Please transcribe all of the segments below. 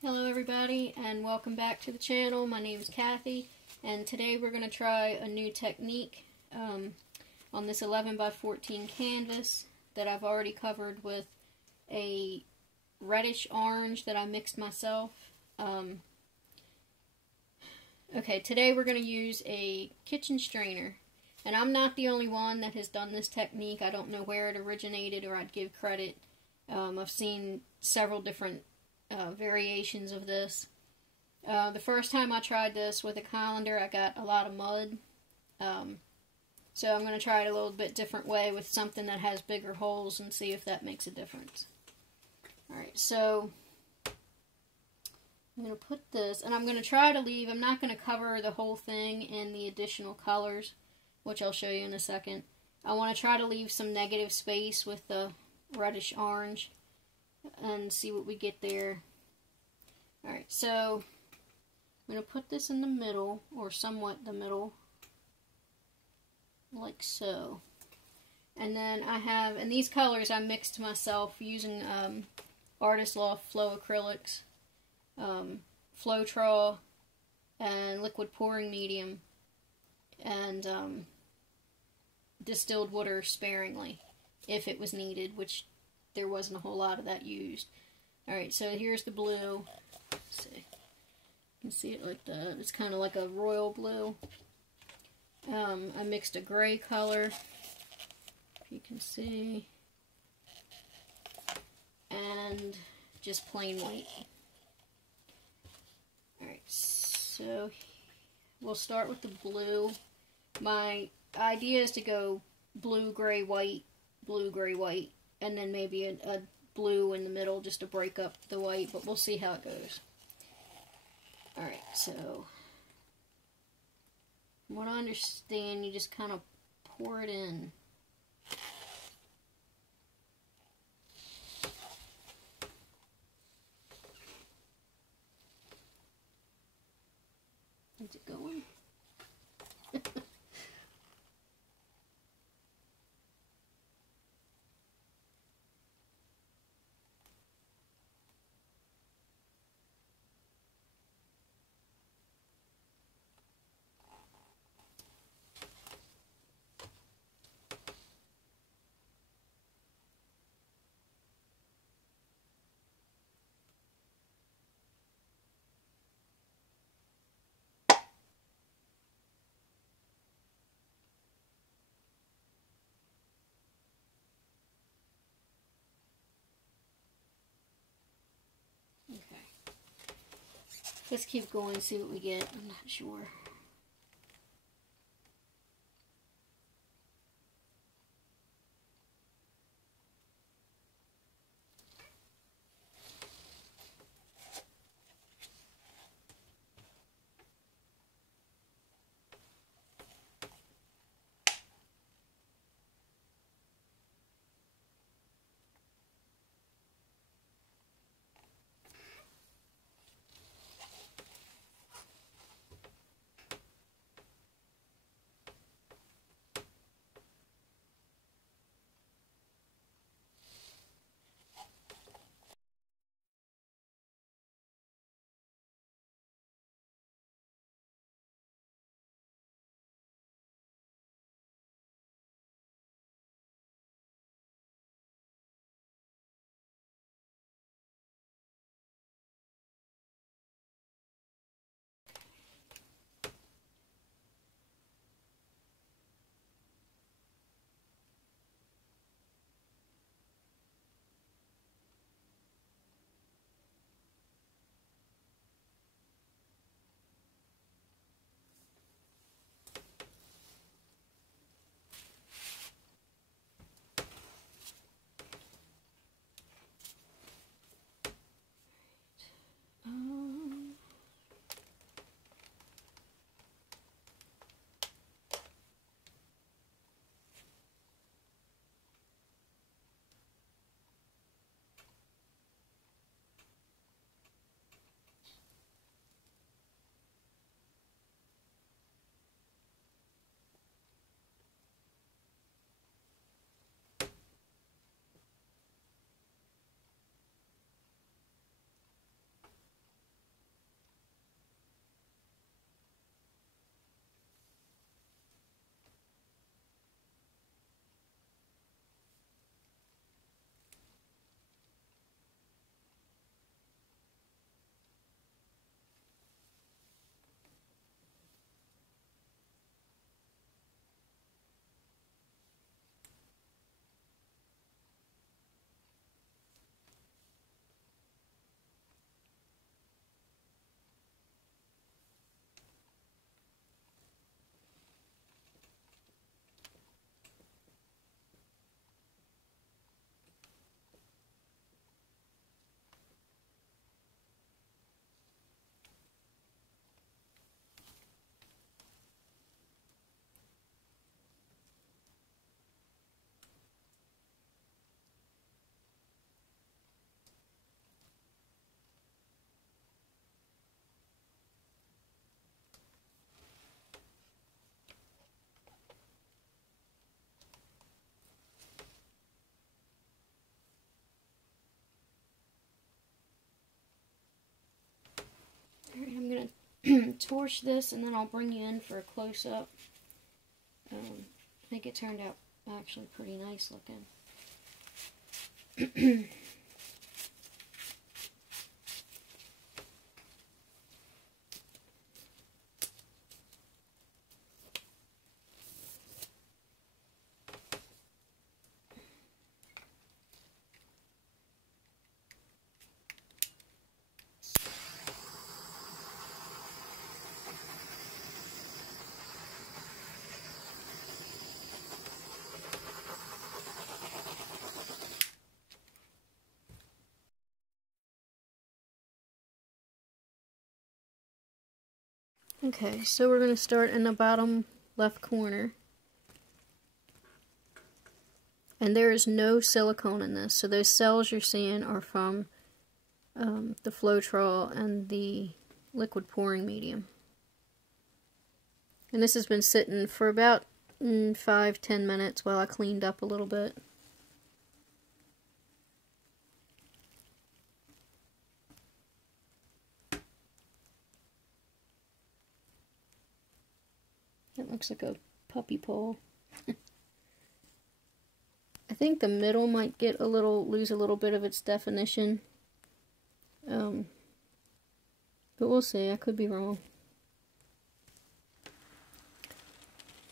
Hello everybody and welcome back to the channel. My name is Kathy and today we're going to try a new technique on this 11 by 14 canvas that I've already covered with a reddish orange that I mixed myself. Okay, today we're going to use a kitchen strainer, and I'm not the only one that has done this technique. I don't know where it originated, or I'd give credit. I've seen several different variations of this. The first time I tried this with a colander, I got a lot of mud. So I'm going to try it a little bit different way with something that has bigger holes and see if that makes a difference. Alright, so I'm going to put this, and I'm going to try to leave, I'm not going to cover the whole thing in the additional colors, which I'll show you in a second. I want to try to leave some negative space with the reddish orange and see what we get there. Alright, so I'm going to put this in the middle, or somewhat the middle, like so. And then I have, and these colors I mixed myself using Artist Loft Flow Acrylics, Floetrol, and liquid pouring medium, and distilled water sparingly if it was needed, which there wasn't a whole lot of that used. Alright, so here's the blue. Let's see. You can see it like that. It's kind of like a royal blue. I mixed a gray color, if you can see, and just plain white. Alright, so we'll start with the blue. My idea is to go blue, gray, white, and then maybe a blue in the middle just to break up the white, but we'll see how it goes. Alright, so from what I understand, you just kind of pour it in. Is it going? Okay. Let's keep going and see what we get. I'm not sure. torch this, and then I'll bring you in for a close-up. I think it turned out actually pretty nice looking. Okay, so we're going to start in the bottom left corner. And there is no silicone in this, so those cells you're seeing are from the Floetrol and the liquid pouring medium. And this has been sitting for about 5-10 minutes while I cleaned up a little bit. It looks like a puppy paw. I think the middle might get lose a little bit of its definition. But we'll see, I could be wrong.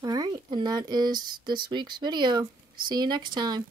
Alright, and that is this week's video. See you next time.